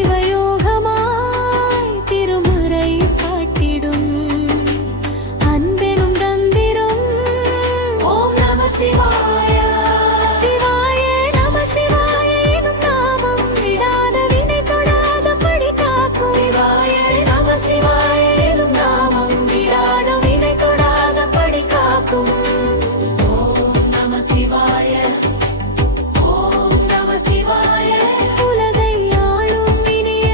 சிவயோகமாய் திருமறை காட்டிடும் அன்பெனும் தந்திரம். ஓம் நம சிவாய. சிவாய நம சிவாய எனும் நாமம் விடாத வினை தொடாதபடி காக்கும். சிவாய நம சிவாய எனும் நாமம் விடாத வினை தொடாதபடி காக்கும். ஓம் நம சிவாய. ஓம் நம சிவாய. உலகை ஆளும் இனிய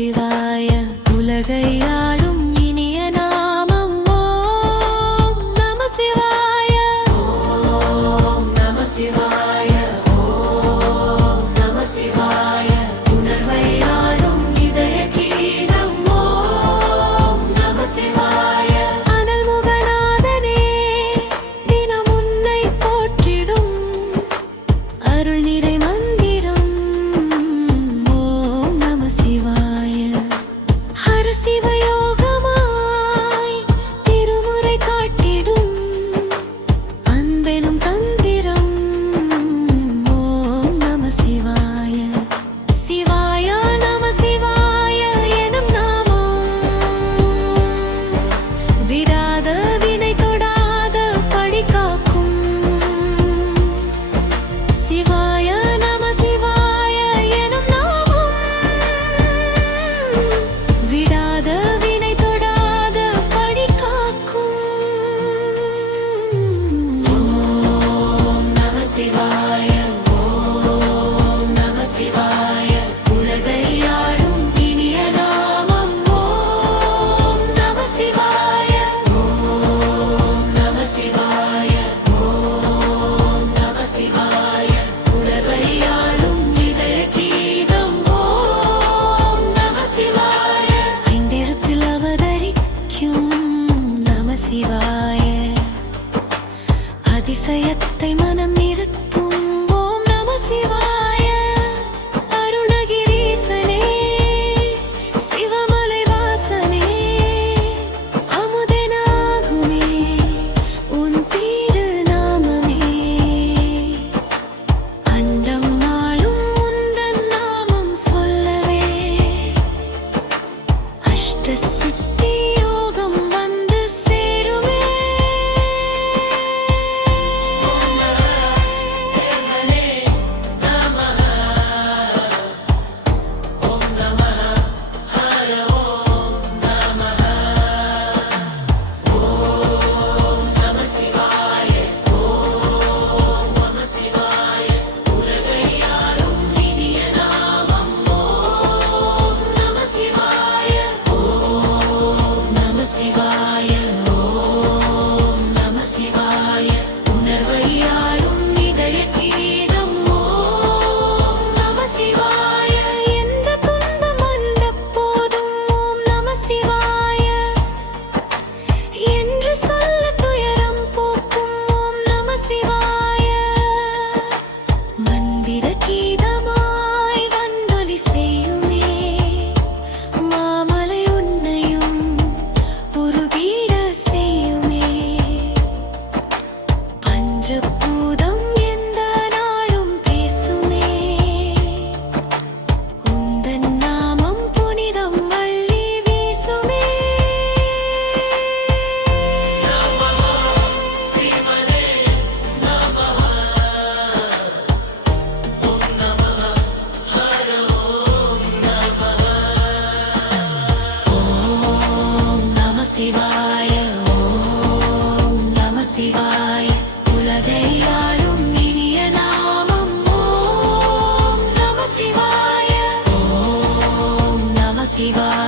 சிவாய உலகை ஆளும் இனிய நாமம் ஓம் நம சிவாய ஓம் நம சிவாய ஓம் நம சிவாய உணர்வை ஆளும் இதய கீதம் ஓம் நம சிவாய அனல் முகநாதனே தினம் உன்னை போற்றிடும் அருள் நிறை மந்திரம் ஓம் நம சிவாய ஹர சிவயோகமாய் திருமுறை காட்டிடும் அன்பெனும் தந்திரம் ஓம் நம சிவாய சிவாய நம சிவாய எனும் நாமம் விடாத வினை தொடாத பழி காக்கும் சிவாய நம சிவாய எனும் நாமம் விடாத வினை தொடாத பழி காக்கும் ஓம் நம சிவாய ஓம் நம சிவாய உலகை ஆளும் இனிய நாமம் ஓம் நம சிவாய ஓம் நம சிவாய ஓம் நம சிவாய உலகை ஆளும் இதய கீதம் ஓம் நம சிவாய ஐந்தெழுத்தில் அவதரிக்கும் நம சிவாய அதிசயத்தை மனம் நிறுத்தும் ஓம் நம சிவாய அருணகிரீசனே சிவமலை வாசனே அமுதனாகுமே உன் திருநாமமே அண்டம் நாளும் உந்தன் நாமம் சொல்லவே அஷ்ட சித்தி யோகம் வந்து சேருமே நம சிவாய ஓம் நம சிவாய உணர்வை ஆளும் இதய கீதம் ஓம் நம சிவாய எந்த துன்பம் வந்த போதும் ஓம் நம சிவாய என்று சொல்ல துயரம் போக்கும் ஓம் நம சிவாய மந்திர கீதமாய் வந்தொலி செய்யுமே மாமலை உன்னையும் உருகிட செய்யுமே பஞ்சபூதம் எந்த நாளும் பேசுமே உந்தன் நாமம் புனிதம் அள்ளி வீசுமே ஓம் நம சிவாய ஓம் நம சிவாய உலகை ஆளும் இனிய நாமம் ஓம் நம சிவாய ஓம் நம சிவாய